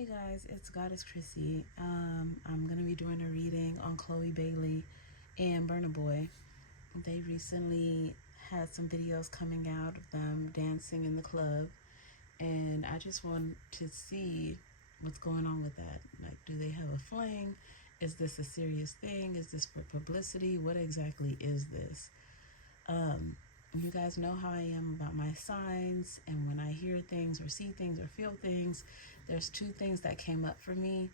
Hey guys, it's Goddess Chrissy. I'm gonna be doing a reading on Chloe Bailey and Burna Boy. They recently had some videos coming out of them dancing in the club, and I just want to see what's going on with that. Like, do they have a fling? Is this a serious thing? Is this for publicity? What exactly is this? You guys know how I am about my signs, and when I hear things or see things or feel things, there's two things that came up for me.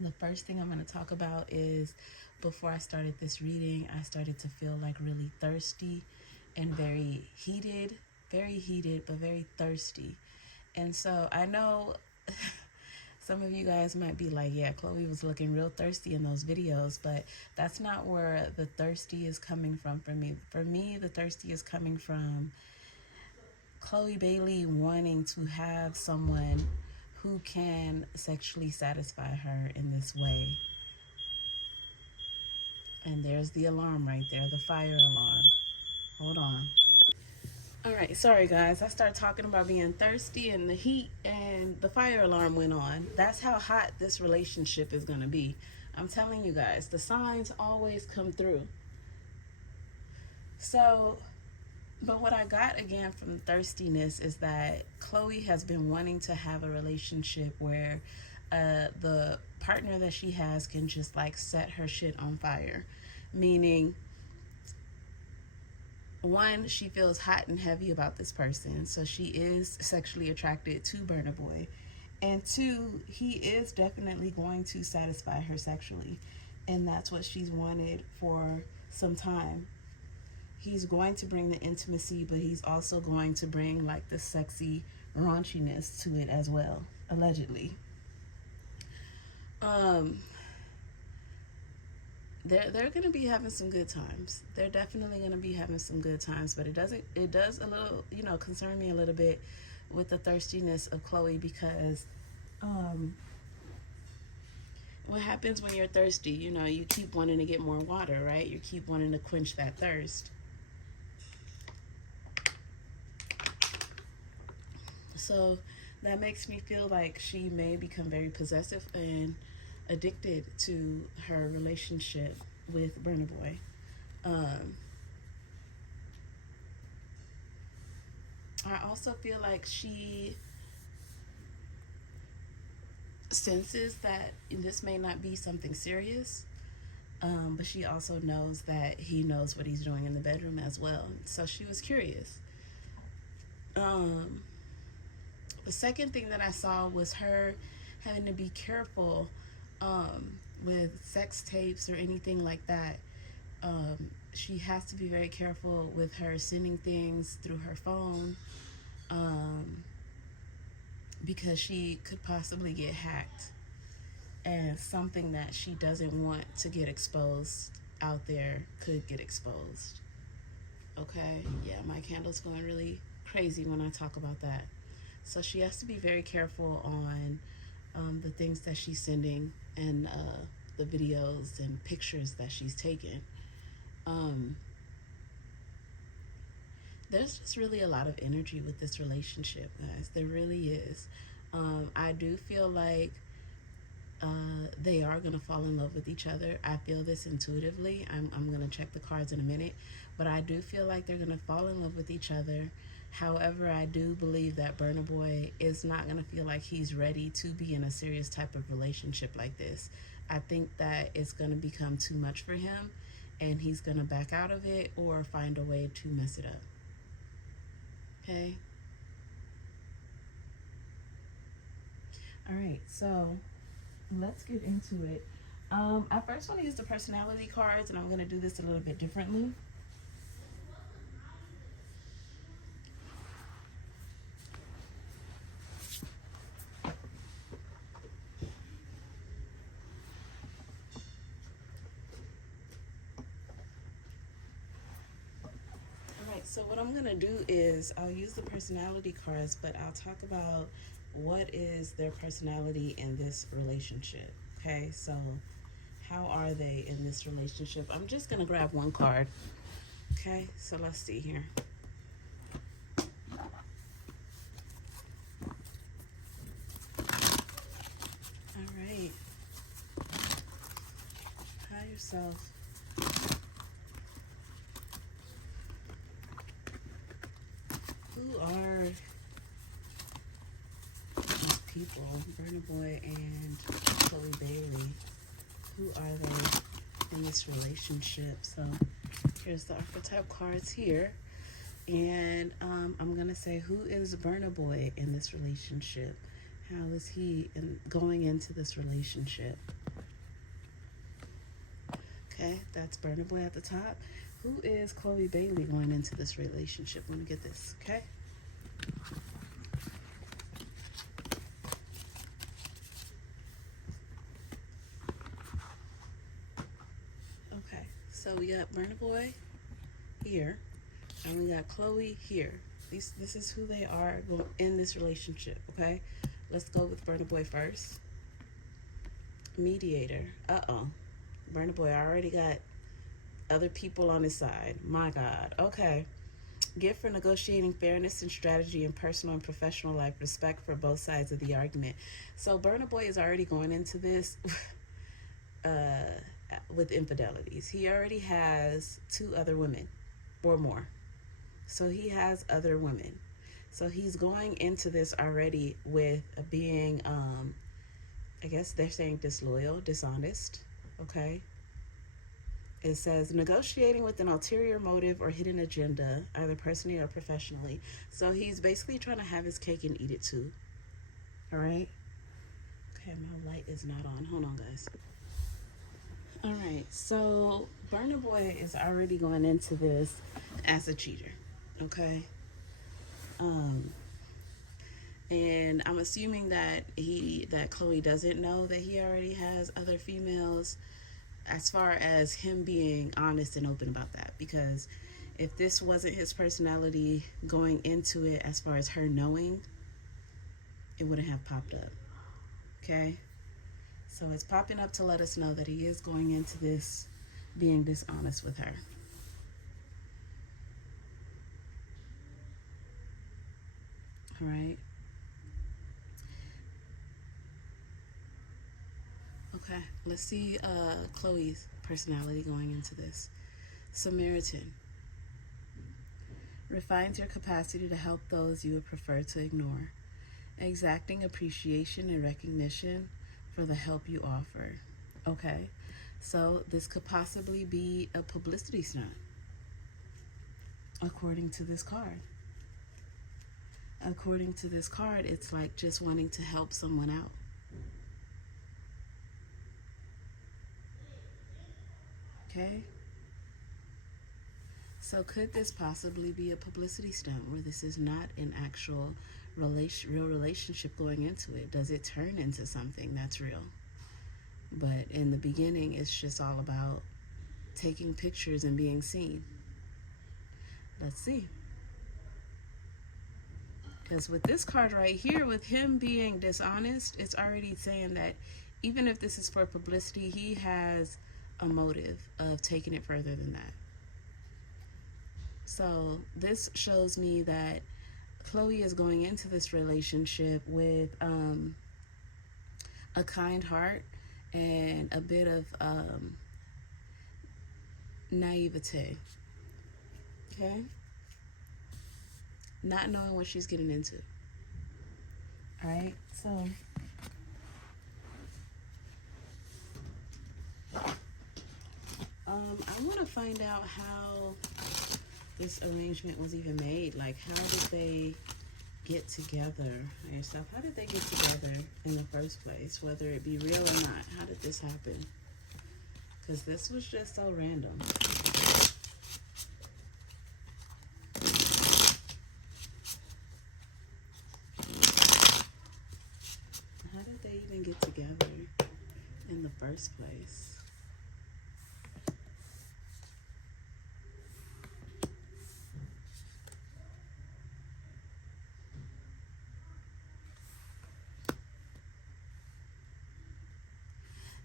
The first thing I'm going to talk about is before I started this reading, I started to feel like really thirsty and very heated, but very thirsty. And so I know some of you guys might be like, yeah, Chloe was looking real thirsty in those videos, but that's not where the thirsty is coming from for me. For me, the thirsty is coming from Chloe Bailey wanting to have someone who can sexually satisfy her in this way. And there's the alarm right there, the fire alarm. Hold on. All right, sorry guys. I started talking about being thirsty and the heat, and the fire alarm went on. That's how hot this relationship is going to be. I'm telling you guys, the signs always come through. So, but what I got again from the thirstiness is that Chloe has been wanting to have a relationship where the partner that she has can just like set her shit on fire. Meaning, one, she feels hot and heavy about this person, so she is sexually attracted to Burna Boy. And two, he is definitely going to satisfy her sexually, and that's what she's wanted for some time. He's going to bring the intimacy, but he's also going to bring like the sexy raunchiness to it as well, allegedly. They're gonna be having some good times. They're definitely gonna be having some good times, but it does a little, concern me a little bit with the thirstiness of Chloe, because what happens when you're thirsty? You keep wanting to get more water, right? You keep wanting to quench that thirst. So that makes me feel like she may become very possessive and addicted to her relationship with Burna Boy. I also feel like she senses that this may not be something serious, but she also knows that he knows what he's doing in the bedroom as well. So she was curious. The second thing that I saw was her having to be careful with sex tapes or anything like that. She has to be very careful with her sending things through her phone, because she could possibly get hacked, and something that she doesn't want to get exposed out there could get exposed. Okay, yeah, my candle's going really crazy when I talk about that. So she has to be very careful on the things that she's sending, and the videos and pictures that she's taken. There's just really a lot of energy with this relationship, guys. There really is. I do feel like they are going to fall in love with each other. I feel this intuitively. I'm going to check the cards in a minute, but I do feel like they're going to fall in love with each other. However, I do believe that Burna Boy is not going to feel like he's ready to be in a serious type of relationship like this. I think that it's going to become too much for him, and he's going to back out of it or find a way to mess it up. Okay? All right, so let's get into it. I first want to use the personality cards, and I'm going to do this a little bit differently. So what I'm going to do is I'll use the personality cards, but I'll talk about what is their personality in this relationship. Okay, so how are they in this relationship? I'm just going to grab one card. Okay, so let's see here. right. Higher self. Who are these people? Burna Boy and Chloe Bailey. Who are they in this relationship? So here's the archetype cards here. And I'm going to say, who is Burna Boy in this relationship? How is he going into this relationship? Okay, that's Burna Boy at the top. Who is Chloe Bailey going into this relationship? Let me get this, okay? Okay, so we got Burna Boy here, and we got Chloe here. This is who they are in this relationship, okay? Let's go with Burna Boy first. Mediator. Uh-oh. Burna Boy already got other people on his side. My God. Okay. Gift for negotiating fairness and strategy in personal and professional life. Respect for both sides of the argument. So Burna Boy is already going into this with infidelities. He already has 2 other women or more. So he has other women. So he's going into this already with being, I guess they're saying disloyal, dishonest. Okay. It says negotiating with an ulterior motive or hidden agenda, either personally or professionally. So he's basically trying to have his cake and eat it too. All right. Okay, my light is not on. Hold on, guys. All right. So Burna Boy is already going into this as a cheater. Okay. And I'm assuming that Chloe doesn't know that he already has other females, as far as him being honest and open about that. Because if this wasn't his personality going into it, as far as her knowing, it wouldn't have popped up. Okay? So it's popping up to let us know that he is going into this being dishonest with her. All right? Okay, let's see Chloe's personality going into this. Samaritan. Refines your capacity to help those you would prefer to ignore. Exacting appreciation and recognition for the help you offer. Okay, so this could possibly be a publicity stunt, according to this card. According to this card, it's like just wanting to help someone out. Okay? So could this possibly be a publicity stunt where this is not an actual real relationship going into it? Does it turn into something that's real? But in the beginning, it's just all about taking pictures and being seen. Let's see. Because with this card right here, with him being dishonest, it's already saying that even if this is for publicity, he has a motive of taking it further than that. So this shows me that Chloe is going into this relationship with a kind heart and a bit of naivete. Okay? Not knowing what she's getting into. All right, so I want to find out how this arrangement was even made. Like, how did they get together? Yourself, how did they get together in the first place? Whether it be real or not, how did this happen? Because this was just so random. How did they even get together in the first place?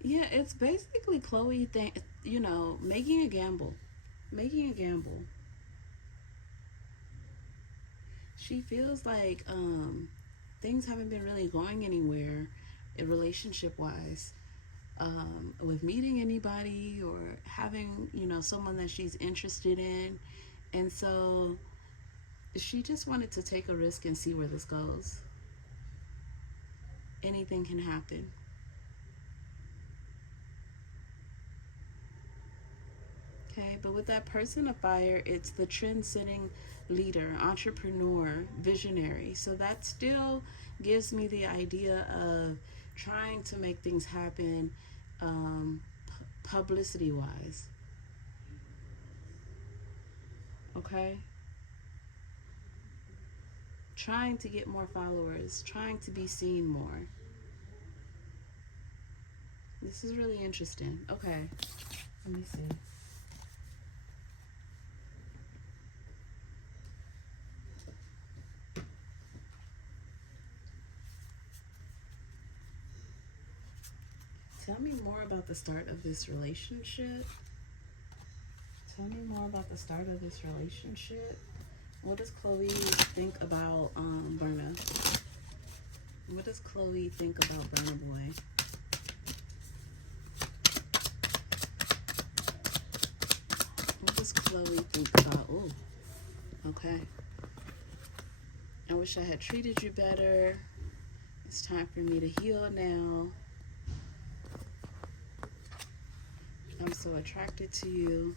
Yeah, it's basically Chloe making a gamble. Making a gamble. She feels like things haven't been really going anywhere, relationship wise, with meeting anybody or having, someone that she's interested in. And so she just wanted to take a risk and see where this goes. Anything can happen. Okay, but with that person of fire, it's the trend-setting leader, entrepreneur, visionary. So that still gives me the idea of trying to make things happen, publicity-wise. Okay? Trying to get more followers, trying to be seen more. This is really interesting. Okay, let me see. Tell me more about the start of this relationship. Tell me more about the start of this relationship. What does Chloe think about Burna? What does Chloe think about Burna Boy? What does Chloe think about? Oh, okay. I wish I had treated you better. It's time for me to heal now. I'm so attracted to you.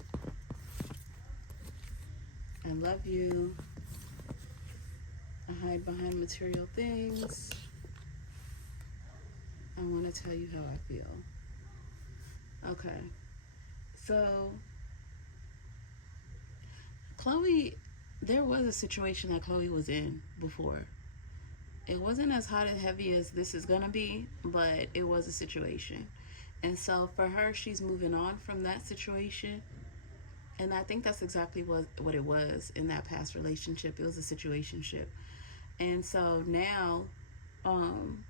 I love you. I hide behind material things. I want to tell you how I feel. Okay. So, Chloe, there was a situation that Chloe was in before. It wasn't as hot and heavy as this is going to be, but it was a situation. And so for her, she's moving on from that situation. And I think that's exactly what it was in that past relationship. It was a situationship. And so now, I'm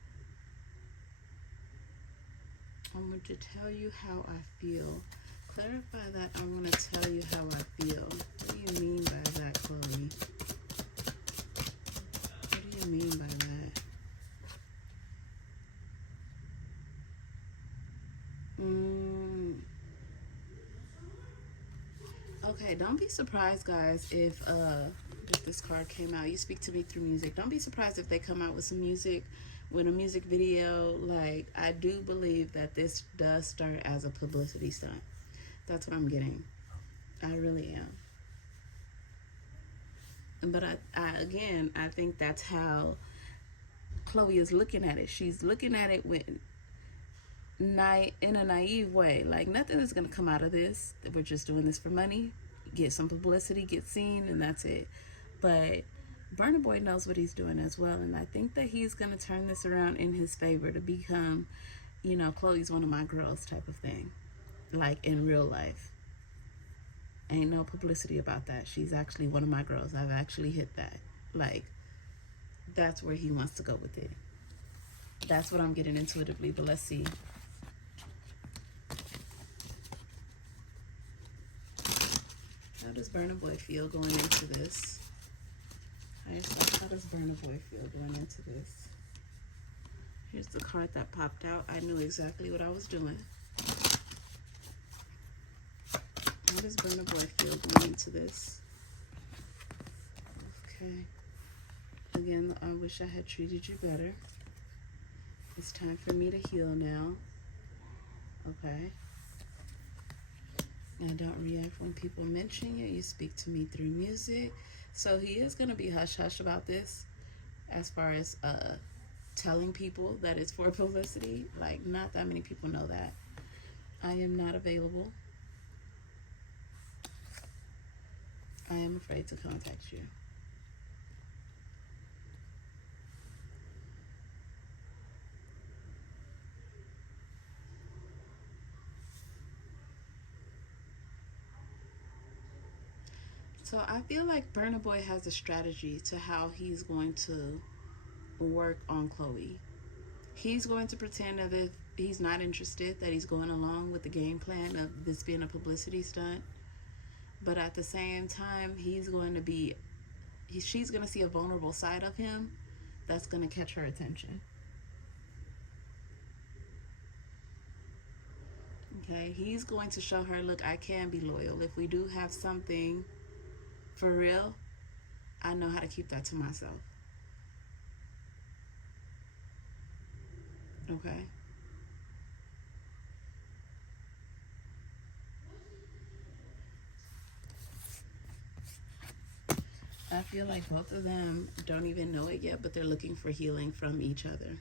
going to tell you how I feel. Clarify that I want to tell you how I feel. What do you mean by that, Chloe? What do you mean by that? Okay, don't be surprised, guys, if this card came out. You speak to me through music. Don't be surprised if they come out with some music, with a music video. Like, I do believe that this does start as a publicity stunt. That's what I'm getting. I really am. But I think that's how Chloe is looking at it. She's looking at it in a naive way. Like, nothing is going to come out of this. We're just doing this for money, get some publicity, get seen, and that's it. But Burna Boy knows what he's doing as well, and I think that he's going to turn this around in his favor to become, Chloe's one of my girls type of thing. Like, in real life. Ain't no publicity about that. She's actually one of my girls. I've actually hit that. Like, that's where he wants to go with it. That's what I'm getting intuitively, but let's see. How does Burna Boy feel going into this? How does Burna Boy feel going into this? Here's the card that popped out. I knew exactly what I was doing. How does Burna Boy feel going into this? Okay. Again, I wish I had treated you better. It's time for me to heal now. Okay. I don't react when people mention you. You speak to me through music. So he is going to be hush-hush about this as far as telling people that it's for publicity. Like, not that many people know that. I am not available. I am afraid to contact you. So I feel like Burna Boy has a strategy to how he's going to work on Chloe. He's going to pretend as if he's not interested, that he's going along with the game plan of this being a publicity stunt. But at the same time, she's going to see a vulnerable side of him that's going to catch her attention. Okay, he's going to show her, look, I can be loyal. If we do have something for real, I know how to keep that to myself. Okay. I feel like both of them don't even know it yet, but they're looking for healing from each other.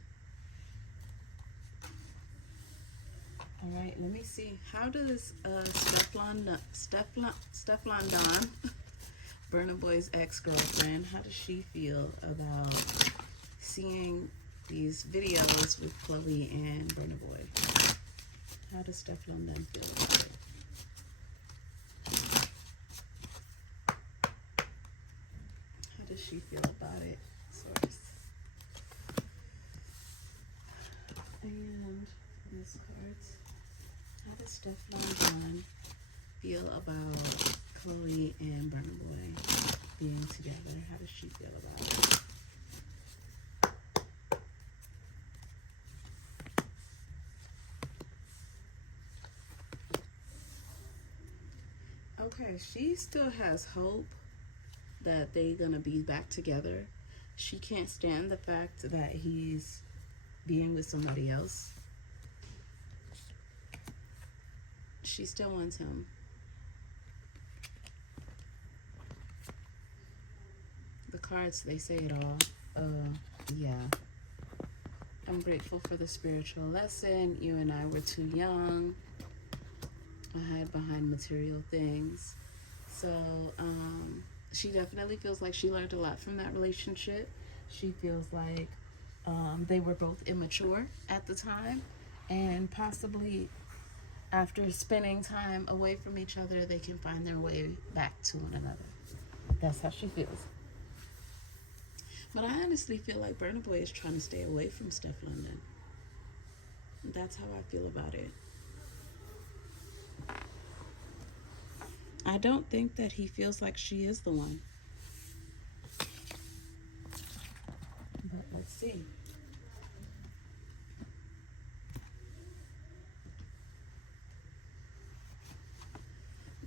All right, let me see. How does Stefan Don, Burna Boy's ex-girlfriend, how does she feel about seeing these videos with Chloe and Burna Boy? How does Stefan Don feel about it? How does she feel about it, source? And this cards. How does Stefan Don feel about Chloe and Burna Boy being together? How does she feel about it? Okay, she still has hope that they're gonna be back together. She can't stand the fact that he's being with somebody else. She still wants him. The cards, they say it all. Yeah. I'm grateful for the spiritual lesson. You and I were too young. I hide behind material things. So, she definitely feels like she learned a lot from that relationship. She feels like they were both immature at the time, and possibly after spending time away from each other, they can find their way back to one another. That's how she feels. But I honestly feel like Burna Boy is trying to stay away from Steph London. That's how I feel about it. I don't think that he feels like she is the one. But let's see.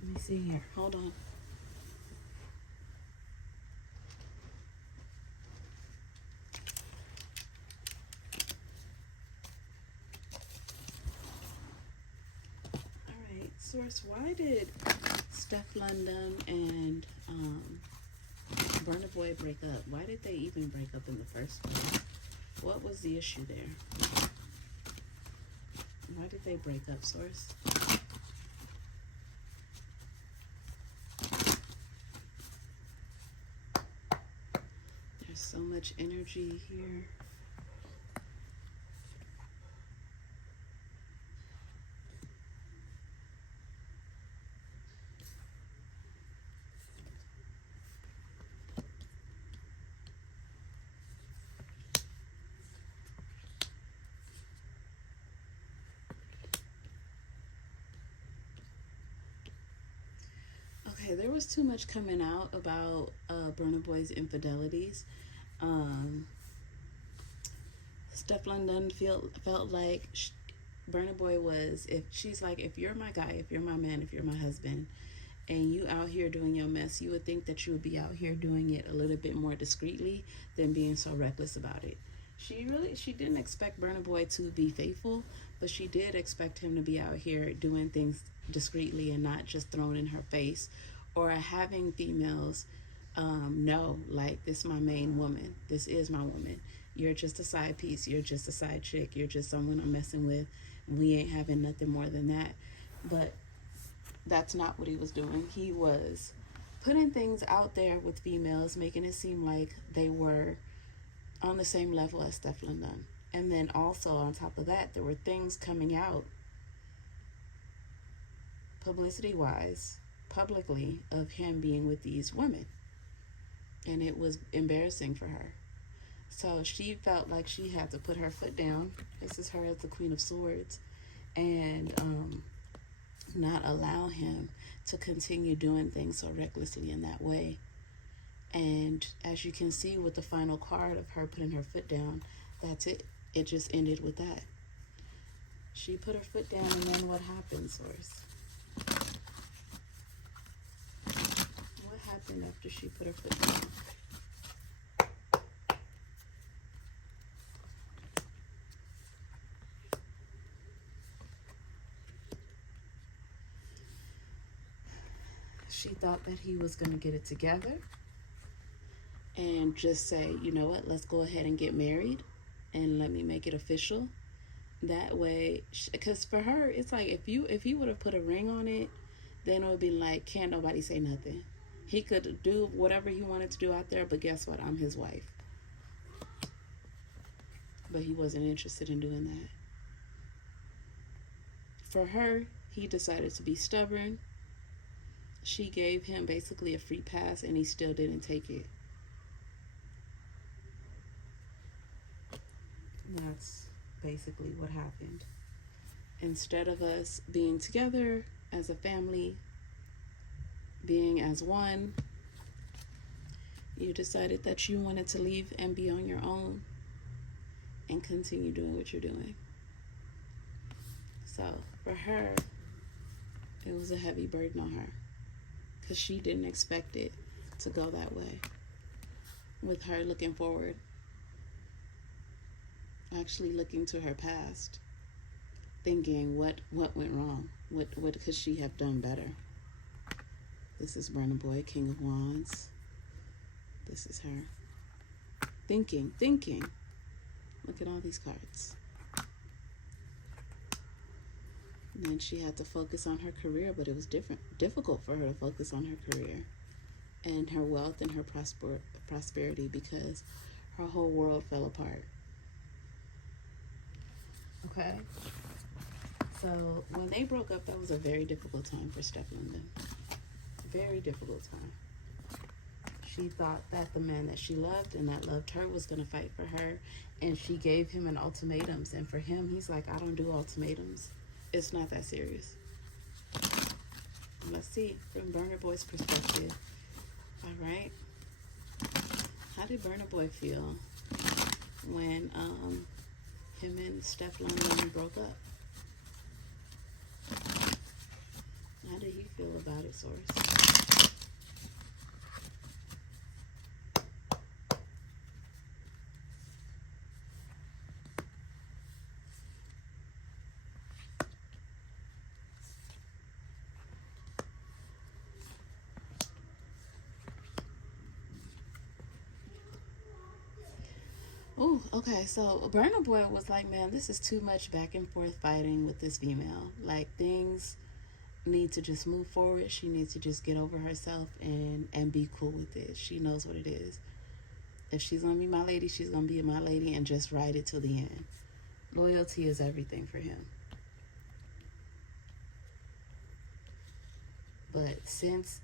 Let me see here. Hold on. Alright, source, why did Steph London and Burna Boy break up? Why did they even break up in the first place? What was the issue there? Why did they break up, source? There's so much energy here. Okay, there was too much coming out about Burna Boy's infidelities. Steph London felt like Burna Boy was, if she's like, if you're my guy, if you're my man, if you're my husband, and you out here doing your mess, you would think that you would be out here doing it a little bit more discreetly than being so reckless about it. She didn't expect Burna Boy to be faithful, but she did expect him to be out here doing things discreetly and not just thrown in her face, or having females know, like, this is my main woman, this is my woman, you're just a side piece, you're just a side chick, you're just someone I'm messing with, we ain't having nothing more than that. But that's not what he was doing. He was putting things out there with females, making it seem like they were on the same level as Steph London. And then also on top of that, there were things coming out publicity-wise, publicly, of him being with these women. And it was embarrassing for her. So she felt like she had to put her foot down. This is her as the Queen of Swords. And not allow him to continue doing things so recklessly in that way. And as you can see with the final card of her putting her foot down, that's it. It just ended with that. She put her foot down, and then what happened, source? What happened after she put her foot down? She thought that he was going to get it together and just say, you know what, let's go ahead and get married and let me make it official. That way, because for her, it's like if he would have put a ring on it, then it would be like, can't nobody say nothing. He could do whatever he wanted to do out there, but guess what? I'm his wife. But he wasn't interested in doing that. For her, he decided to be stubborn. She gave him basically a free pass, and he still didn't take it. That's basically what happened. Instead of us being together as a family, being as one, you decided that you wanted to leave and be on your own and continue doing what you're doing. So for her, it was a heavy burden on her because she didn't expect it to go that way. With her looking forward, actually looking to her past, thinking what went wrong, what could she have done better. This is Burna Boy, King of Wands. This is her thinking. Look at all these cards. And then she had to focus on her career, but it was difficult for her to focus on her career and her wealth and her prosperity because her whole world fell apart. Okay? So when they broke up, that was a very difficult time for Steph London. Very difficult time. She thought that the man that she loved and that loved her was going to fight for her, and she gave him an ultimatum. And for him, he's like, I don't do ultimatums. It's not that serious. Let's see from Burna Boy's perspective. All right. How did Burna Boy feel when him and Steph London broke up? How did he feel about it, source? Oh, okay. So Burna Boy was like, man, this is too much back and forth fighting with this female. Like, things need to just move forward. She needs to just get over herself and be cool with it. She knows what it is. If she's going to be my lady, she's going to be my lady, and just ride it till the end. Loyalty is everything for him. But since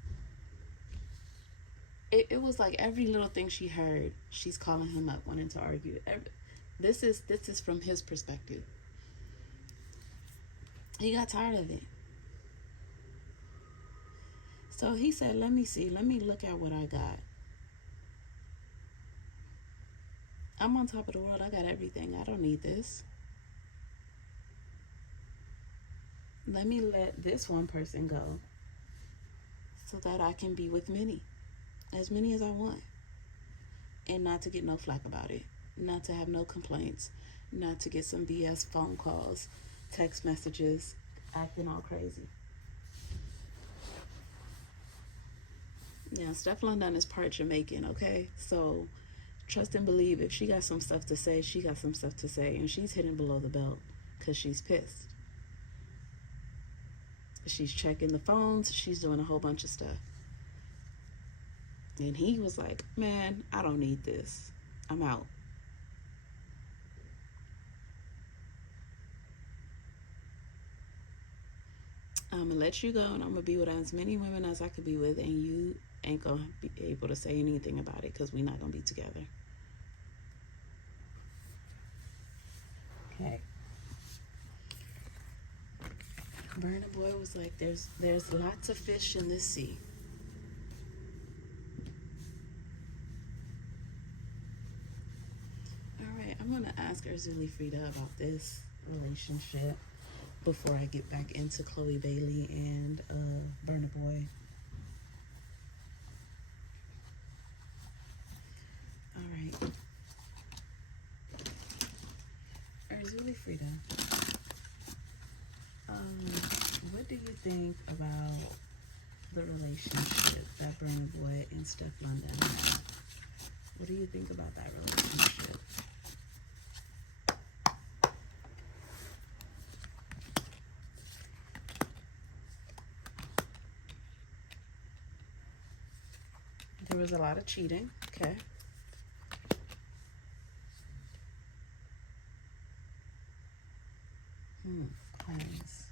it was like every little thing she heard, she's calling him up, wanting to argue. This is from his perspective. He got tired of it. So he said, let me see. Let me look at what I got. I'm on top of the world. I got everything. I don't need this. Let me let this one person go so that I can be with many. As many as I want. And not to get no flack about it. Not to have no complaints. Not to get some BS phone calls, text messages, acting all crazy. Now, Steph London is part Jamaican, okay? So, trust and believe, if she got some stuff to say, she got some stuff to say. And she's hidden below the belt because she's pissed. She's checking the phones. She's doing a whole bunch of stuff. And he was like, man, I don't need this. I'm out. I'm going to let you go, and I'm going to be with as many women as I could be with, and you ain't going to be able to say anything about it because we're not going to be together. Okay. Burna Boy was like, there's lots of fish in this sea. I'm going to ask Erzuli Frida about this relationship. before I get back into Chloe Bailey and Burna Boy. All right. Erzuli Frida. What do you think about the relationship that Burna Boy and Steph London have? What do you think about that relationship? There was a lot of cheating. Okay. Coins.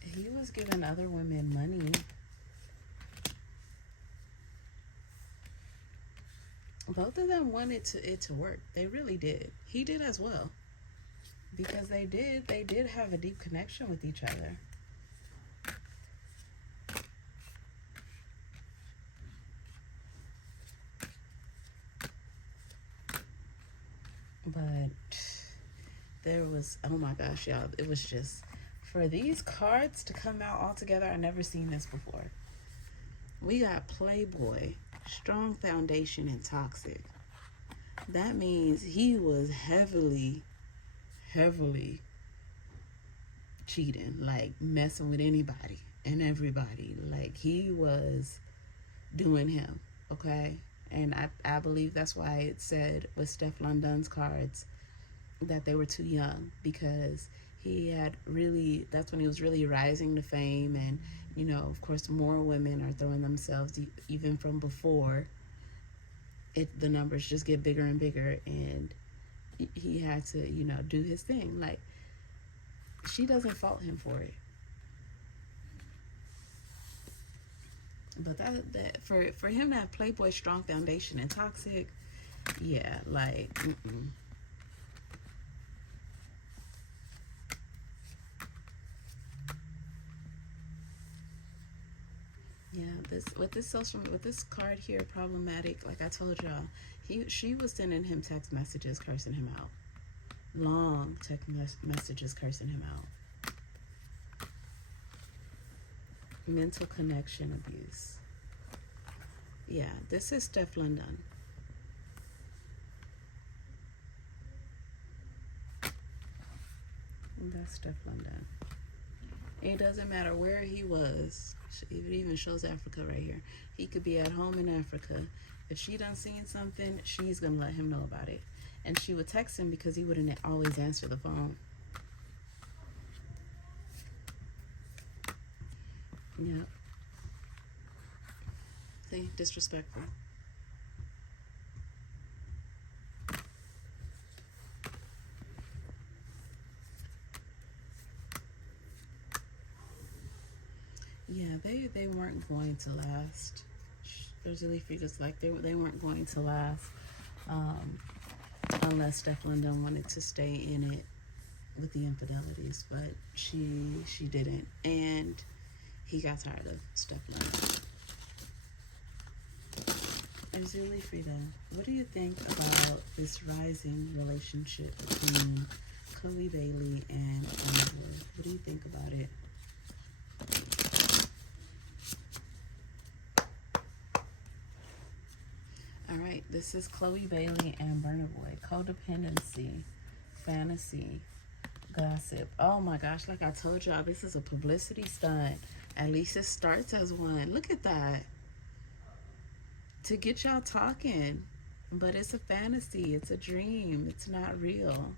He was giving other women money. Both of them wanted it to work. They really did. He did as well. Because they did have a deep connection with each other. But there was, oh my gosh, y'all, it was just, for these cards to come out all together, I never seen this before. We got Playboy, Strong Foundation, and Toxic. That means he was heavily cheating, like messing with anybody and everybody. Like he was doing him, okay? And I believe that's why it said with Steph London's cards that they were too young, because he had really, that's when he was really rising to fame. And, you know, of course, more women are throwing themselves even from before. The numbers just get bigger and bigger, and he had to, you know, do his thing. Like, she doesn't fault him for it. But that for him to have Playboy, Strong Foundation, and Toxic, yeah, like, Yeah, with this card here, problematic. Like I told y'all, she was sending him text messages cursing him out, long text messages cursing him out. Mental connection abuse. Yeah, this is Steph London. That's Steph London. It doesn't matter where he was. It even shows Africa right here. He could be at home in Africa. If she done seen something, she's gonna let him know about it. And she would text him because he wouldn't always answer the phone. Yep. See, disrespectful. Yeah, they weren't going to last. There's really figures like they weren't going to last unless Steph London wanted to stay in it with the infidelities, but she didn't, and he got tired of Steph London. And Zuli Frida, what do you think about this rising relationship between Chloe Bailey and Unmet? What do you think about it? All right, this is Chloe Bailey and Burna Boy. Codependency, fantasy, gossip. Oh my gosh, like I told y'all, this is a publicity stunt. At least it starts as one. Look at that. To get y'all talking. But it's a fantasy. It's a dream. It's not real.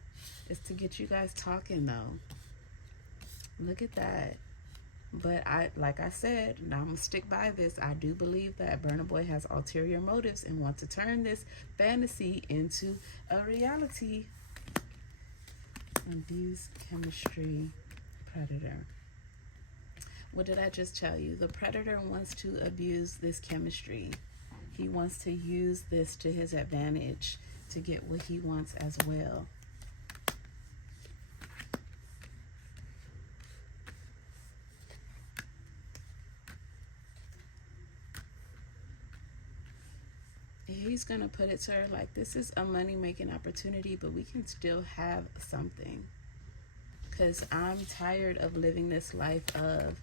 It's to get you guys talking, though. Look at that. But like I said, now I'm going to stick by this. I do believe that Burna Boy has ulterior motives and wants to turn this fantasy into a reality. Abuse, chemistry, predator. What did I just tell you? The predator wants to abuse this chemistry. He wants to use this to his advantage to get what he wants as well. Chloe's gonna put it to her like, this is a money-making opportunity, but we can still have something. Because I'm tired of living this life of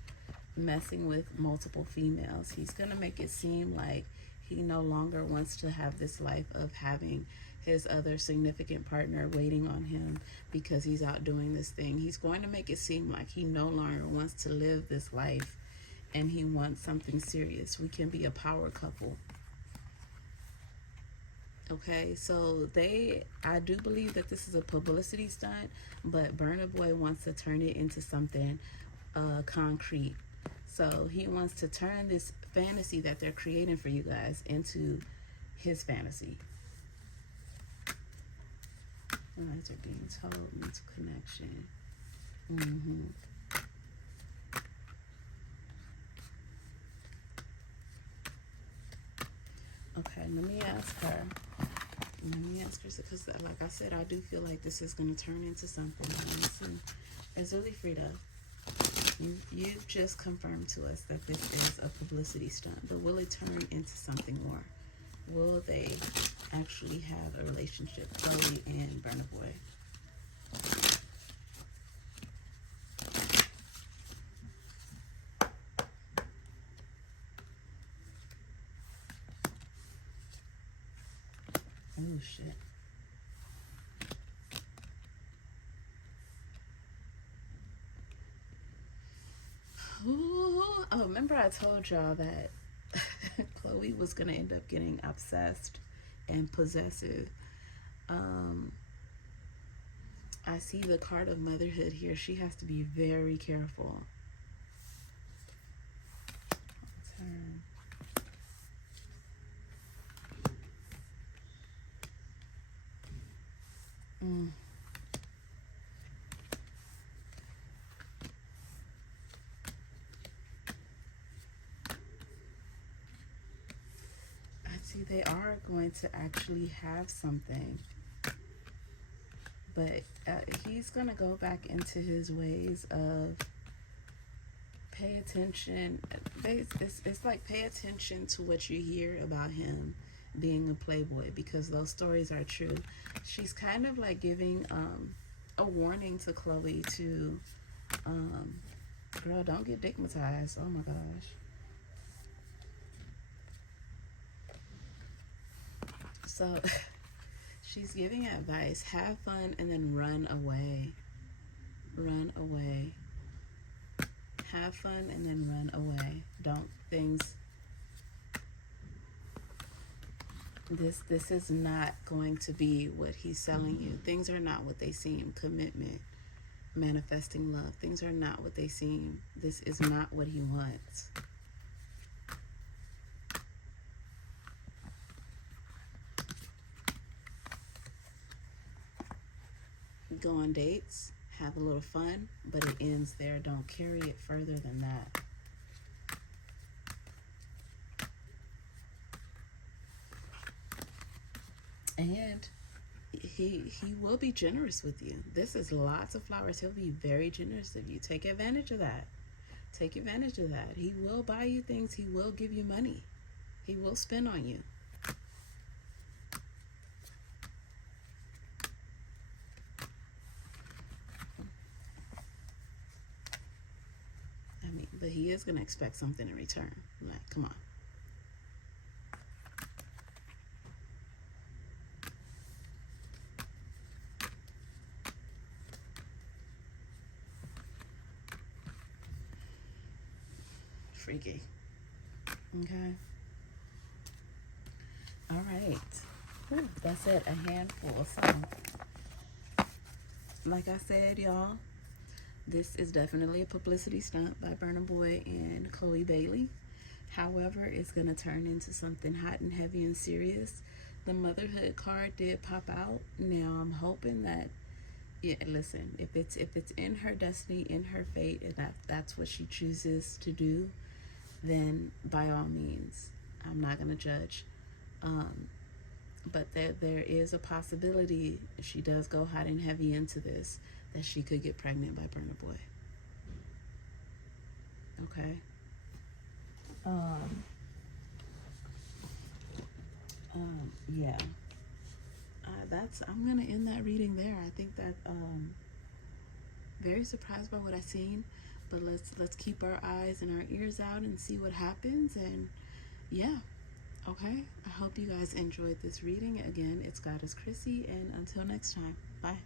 messing with multiple females. He's gonna make it seem like he no longer wants to have this life of having his other significant partner waiting on him because he's out doing this thing. He's going to make it seem like he no longer wants to live this life and he wants something serious. We can be a power couple. Okay, so I do believe that this is a publicity stunt, but Burna Boy wants to turn it into something concrete. So he wants to turn this fantasy that they're creating for you guys into his fantasy. Lights are being told, mental connection. Okay, let me ask her. Because like I said, I do feel like this is going to turn into something. Listen, it's really Frida. You've just confirmed to us that this is a publicity stunt, but will it turn into something more? Will they actually have a relationship, Chloe and Burna Boy? Oh shit. Ooh, oh, remember I told y'all that Chloe was gonna end up getting obsessed and possessive. I see the card of motherhood here. She has to be very careful. Turn. I see they are going to actually have something. But he's going to go back into his ways of pay attention. It's like pay attention to what you hear about him being a playboy, because those stories are true. She's kind of like giving a warning to Chloe to, girl, don't get digmatized. Oh my gosh. So she's giving advice. Have fun and then run away. Run away. Have fun and then run away. Don't things... This is not going to be what he's selling you. Things are not what they seem. Commitment, manifesting love. Things are not what they seem. This is not what he wants. Go on dates, have a little fun, but it ends there. Don't carry it further than that. And he will be generous with you. This is lots of flowers. He'll be very generous with you. Take advantage of that. Take advantage of that. He will buy you things. He will give you money. He will spend on you. I mean, but he is going to expect something in return. Like, come on. Freaky. Okay. All right. Ooh, that's it. A handful. So, like I said, y'all, this is definitely a publicity stunt by Burna Boy and Chloe Bailey. However, it's going to turn into something hot and heavy and serious. The motherhood card did pop out. Now, I'm hoping that, yeah, listen, if it's in her destiny, in her fate, and that's what she chooses to do, then by all means, I'm not going to judge. But there is a possibility, if she does go hot and heavy into this, that she could get pregnant by Burna Boy. Okay. Yeah, I'm gonna end that reading there. I think that very surprised by what I seen, but let's keep our eyes and our ears out and see what happens. And yeah, okay. I hope you guys enjoyed this reading. Again, it's Goddess Chrissy, and until next time, bye.